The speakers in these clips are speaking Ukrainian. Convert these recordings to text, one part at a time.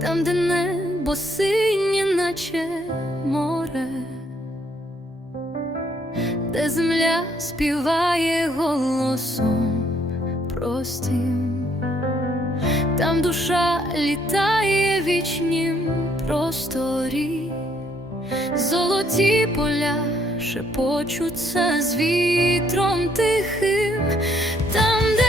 там, де небо синє, наче море, де земля співає голосом простим, там душа літає вічнім просторі, золоті поля шепочуться з вітром тихим, там, де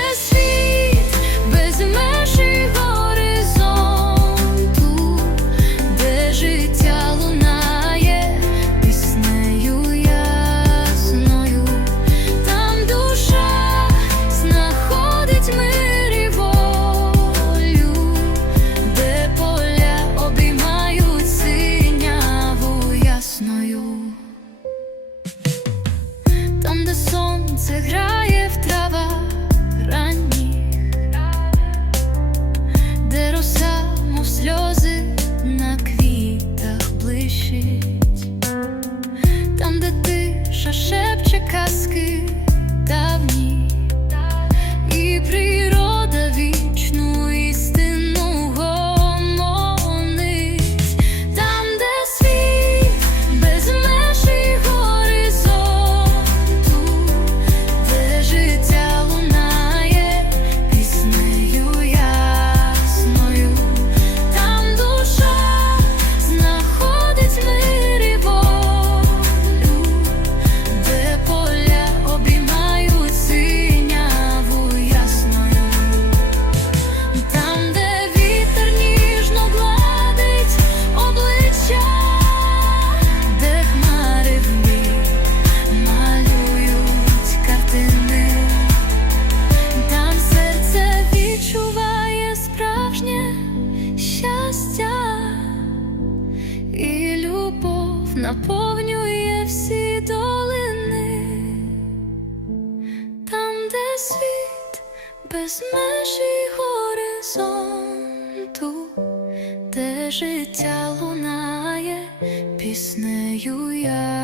тиша шепче казки щастя, і любов наповнює всі долини. Там, де світ без меж і горизонту, де життя лунає піснею я.